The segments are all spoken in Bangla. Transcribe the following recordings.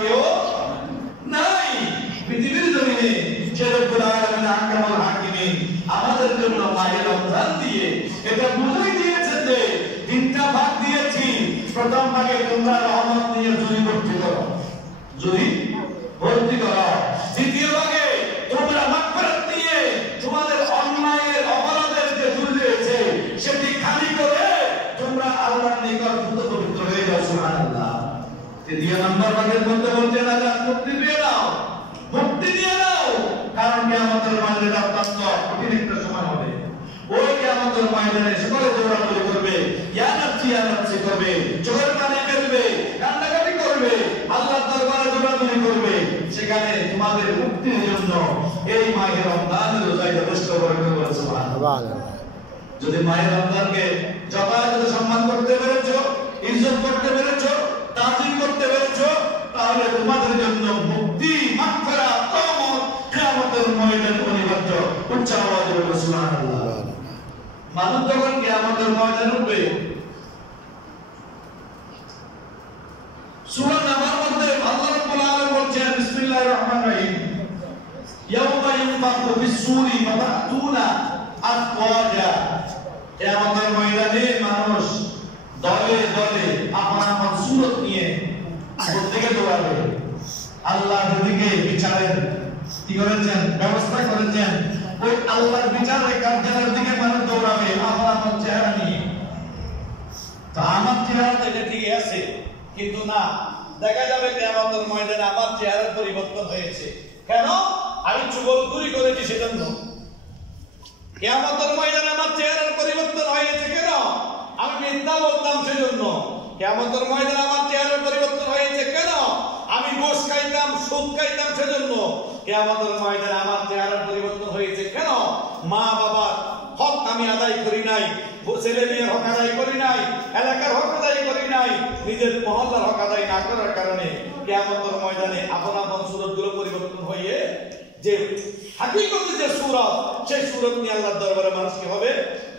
কেউ নাই পৃথিবীর জমিনে। যে রব্বুল আলামিন আহকামুল হাকিমিন আমাদের জন্য মাহে রমজান দিয়ে এটা বুঝিয়ে দিয়েছেন যে তিনটা ভাগ দিয়েছি। প্রথম ভাগে তোমরা রহমত নিয়ে জুড়ি ভর্তি করো, জুড়ি ভর্তি করো। দ্বিতীয় ভাগে তোমরা মাগফিরাত নিয়ে তোমাদের অন্যায়ের অপরাধের যে ঝুলি রয়েছে সেটি খালি করে তোমরা আল্লাহর নিকট পবিত্র হয়ে যাও। সুবহানাল্লাহ। তৃতীয় নম্বর ভাগের মধ্যে বলছেন আল্লাহ মুক্তি দিয়ে দাও, মুক্তি দিয়ে দাও। কারণ কিয়ামতের ময়দানে অত্যন্ত কঠিন একটা সময় হবে। ওই কিয়ামতের ময়দানে সকলে দৌড়াদৌড়ি করবে, ইয়া নাফসি করবে, চোখের পানি ফেলবে, কান্নাকাটি করবে, আল্লাহর দরবারে দৌড়াদৌড়ি করবে। সেখানে তোমাদের মুক্তির জন্য এই মাহে রমজানের রোজায় যথেষ্ট বরকত বলে সুবহানাল্লাহ। যদি মাহে রমজানকে যথাযথ সম্মান করতে পেরেছো, ইজ্জত করতে পেরেছো, তাজিম করতে পেরেছো, তাহলে তোমাদের জন্য মুক্তি, মাগফিরাত, রহমত কিয়ামতের ময়দানে অনিবার্য। উচ্চ আওয়াজে বলো সুবহানাল্লাহ। মানুষ যখন কিয়ামতের ময়দানে উঠবে, সূরা নামার মধ্যে আল্লাহ রাব্বুল আলামিন বলছেন বিসমিল্লাহির রহমানির রহিম, ইয়াওমা ইউনফাখু ফিস-সূরি ফাতাতুনা আফওয়াজা। কিয়ামতের ময়দানে মানুষ দলে দলে আপন আপন সূরত নিয়ে প্রত্যেকে দৌড়াবে। আল্লাহ যেদিকে বিচারের কি করেছেন, ব্যবস্থা করেছেন, ওই আল্লাহর বিচারের কার্যালয়ের দিকে মানুষ দৌড়াবে আপন আপন চেহারা নিয়ে। তো আমার চেহারা এটা ঠিক আছে, কিন্তু না, দেখা যাবে কিয়ামতের ময়দানে আমার চেহারার পরিবর্তন হয়েছে। কেন? আমি চুগলখুরি করেছি সেজন্য। কিয়ামতের ময়দানে আমার চেহারার পরিবর্তন হয়েছে কেন? আমি মিথ্যা বলতাম সেজন্য। কিয়ামতের ময়দানে আমার চেহারার পরিবর্তন হয়েছে কেন? আমি ঘুষ খাইতাম, সুদ খাইতাম সেজন্য। কিয়ামতের ময়দানে আমার চেহারার পরিবর্তন হয়েছে কেন? মা বাবার হক আমি আদায় করি নাই, ছেলে মেয়ের হক আদায় করি নাই, এলাকার হক আদায় করি নাই, নিজের মহল্লার হক আদায় না করার কারণে কিয়ামতের ময়দানে আপন আপন সূরতগুলো পরিবর্তন হয়ে যে হাকিকতে যে সূরত, সেই সূরত নিয়ে আল্লাহর দরবারে মানুষ কি হবে?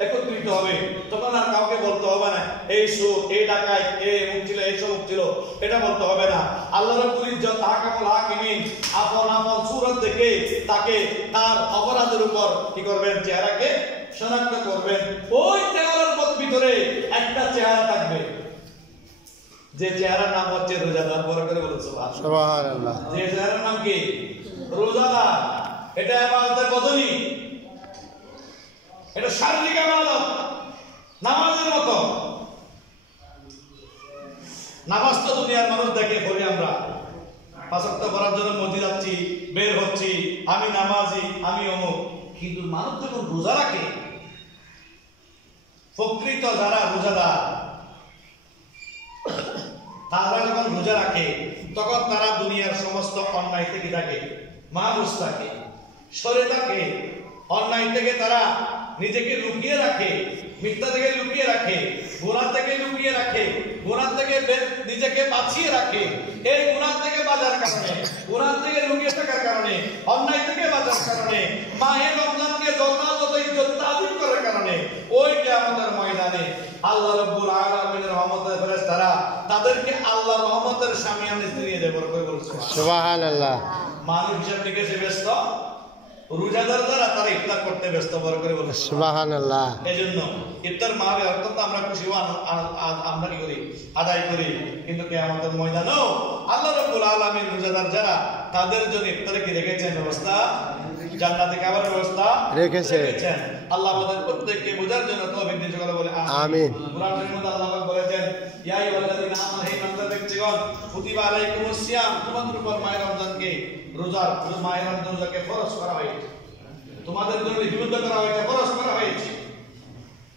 একত্রিত হবে। তখন আর কাউকে বলতে হবে না এই সুর, এই ডাকাত, এই মুখ ছিল, এই সব ছিল, এটা বলতে হবে না। আল্লাহ রাব্বুল ইজ্জত আহকামুল হাকিমিন আপন আপন সূরত দেখে তাকে তার অপরাধের উপর কি করবেন? চেহারাকে শনাক্ত করবেন। ওই চেহারার ভিতরে একটা চেহারা থাকবে, যে চেহারার নাম হচ্ছে রোজাদার। বড় করে বলুন সুবহানাল্লাহ। যে চেহারার নাম কি? রোজাদার। এটা ইবাদতের বদনি, এটা শারীরিক ইবাদত, নামাজের মতো। নামাজ তো দুনিয়ার মানুষ দেখে পড়ি আমরা, পাঁচ ওয়াক্ত পড়ার জন্য মসজিদ যাচ্ছি, বের হচ্ছি, আমি নামাজি, আমি অমুক। কিন্তু মানুষ যখন রোজা রাখে, প্রকৃত যারা রোজাদার তারা যখন রোজা রাখে, তখন তারা দুনিয়ার সমস্ত অন্যায় থেকে থাকে, মাহফুজ থাকে, সরে থাকে। অন্যায় থেকে তারা নিজেকে লুকিয়ে রাখে, মিথ্যা থেকে লুকিয়ে রাখে, গুনাহ থেকে লুকিয়ে রাখে, গুনাহ থেকে নিজেকে বাঁচিয়ে রাখে। এই গুনাহ থেকে বাঁচার কারণে, গুনাহ থেকে লুকিয়ে থাকার কারণে, অন্যায় থেকে বাঁচার কারণে, মাহে রমজানকে যথাযথ ইজ্জত তাজিম করার কারণে ওই কিয়ামতের ময়দানে আল্লাহ রাব্বুল আলামিনের রহমতের ফেরেশতারা তাদেরকে আল্লাহর রহমতের শামিয়ানে নিয়ে যাবে। বরকত বলুন সুবহানাল্লাহ। মানুষ হিসাব নিকেশে ব্যস্ত, রোজাদার যারা তারা ইফতার করতে ব্যস্ত। বড় করে বলুন সুবহানাল্লাহ। এজন্য ইফতার মাহফিল অত্যন্ত আমরা খুশি আমরা কি করি? আদায় করি। কিন্তু কিয়ামতের ময়দানেও আল্লাহ রাব্বুল আলামিন রোজাদার যারা তাদের জন্য ইফতারে কি রেখেছেন ব্যবস্থা? জান্নাতে খাবারের ব্যবস্থা রেখেছেন। আল্লাহ আমাদের প্রত্যেককে বোঝার জন্য তৌফিক দিন। সকলে বলে আমিন। কোরআনের মধ্যে আল্লাহ পাক বলেছেন, ইয়া আইয়ুহাল্লাযীনা আমানু হে ইমানদার ব্যক্তিগণ, কুতিবা আলাইকুমুস সিয়াম, তোমাদের উপর মাহে রমজানকে রোজার মাহে রমজান রোজাকে ফরজ করা হয়েছে, তোমাদের জন্য লিপিবদ্ধ করা হয়েছে, ফরজ করা হয়েছে।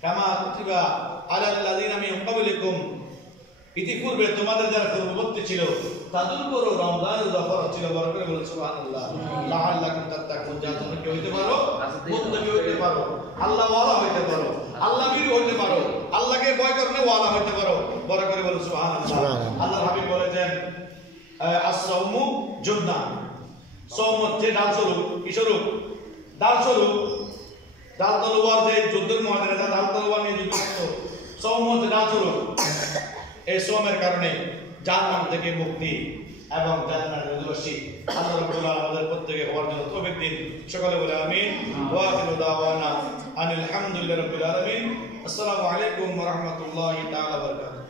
কামা কুতিবা আলাল্লাযীনা মিন ক্বাবলিকুম, ইতিপূর্বে তোমাদের যারা পূর্ববর্তী ছিল তাদের উপরও রমজান রোজা ফরজ ছিল। বড় করে বলুন সুবহানাল্লাহ। লাআল্লাকুম তাত্তাকুন, যাতে তোমরা কি হইতে পারো? মুত্তাকি হইতে পারো, আল্লাহ ওয়ালা হইতে পারো, আল্লাহ ভীরু হইতে পারো, আল্লাহকে ভয় করতে ওয়ালা হইতে পারো। বড় করে বলুন সুবহানাল্লাহ। আল্লাহর হাবিব বলেছেন, আস-সাওমু জুন্না, সওম হচ্ছে ঢাল স্বরূপ। কি স্বরূপ? ঢাল স্বরূপ। ঢাল তলোয়ার, যে যুদ্ধের ময়দানে ঢাল তলোয়ার নিয়ে যুদ্ধ করত, সওম হচ্ছে ঢাল স্বরূপ। এই সওমের কারণে জাহান্নাম থেকে মুক্তি এবং জান্নাতের অধিবাসী আল্লাহ রাব্বুল আলামিন আমাদের প্রত্যেককে হওয়ার জন্য তৌফিক দিন। সকলে বলে আমিন। ওয়া আখিরু দাওয়ানা আনিল হামদুলিল্লাহি রাব্বিল আলামিন। আসসালামু আলাইকুম ওয়া রাহমাতুল্লাহি তাআলা ওয়া বারাকাতুহু।